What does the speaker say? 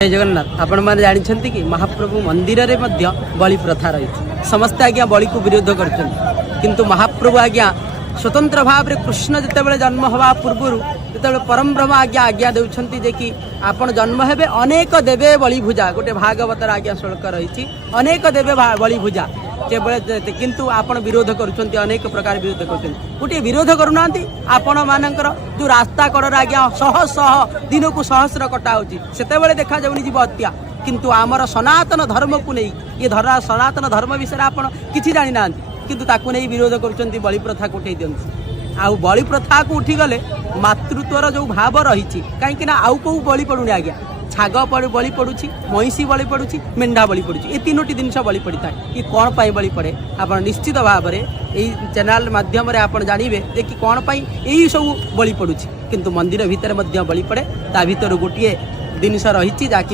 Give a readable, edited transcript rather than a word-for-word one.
जय जगन्नाथ। आपण मैंने जानते कि महाप्रभु मंदिर रे मध्य बलि प्रथा रही समस्ते आज्ञा बलि को विरोध कर महाप्रभु आज्ञा स्वतंत्र भाव में कृष्ण जिते जन्म हवा पूर्व जो परम ब्रह्म आज्ञा देउछंती जे कि आपण जन्म हेबे अनेक देवे बलि भुजा गोटे भागवतर आज्ञा श्लोक रही अनेक देवे बलि भुजा केवल किंतु आपण विरोध करुछंती अनेक प्रकार विरोध करुछंती गोटे विरोध करूना आपण मानकर जो रास्ता कड़र आज्ञा शह शह दिन को सहस्र कटा होची सेते बेले देखा जाउनी जीव हत्या किंतु आमर सनातन धर्म को नहीं ये धरा सनातन धर्म विषय आपण किछि जानि ना किंतु ताकू नहीं विरोध करुछंती बलि प्रथा को उठै दियंती आउ बलि प्रथा को उठीगले मातृत्वर जो भाव रही कहीं आउ कौ बलि पड़ुनी आज्ञा छाग बलि पड़ुची महिषी बलि पड़ुची मेंढा बलि पड़ुची ये तीनोटी जिनस बलि पड़ी था ये कौन पाई बलि पड़े आप निश्चित भाव में चैनल माध्यम आप जानवे कि कौन पाई यही सब बलि पड़ुची किंतु मंदिर भितर बलि पड़े ता भीतर गोटे जिनस रही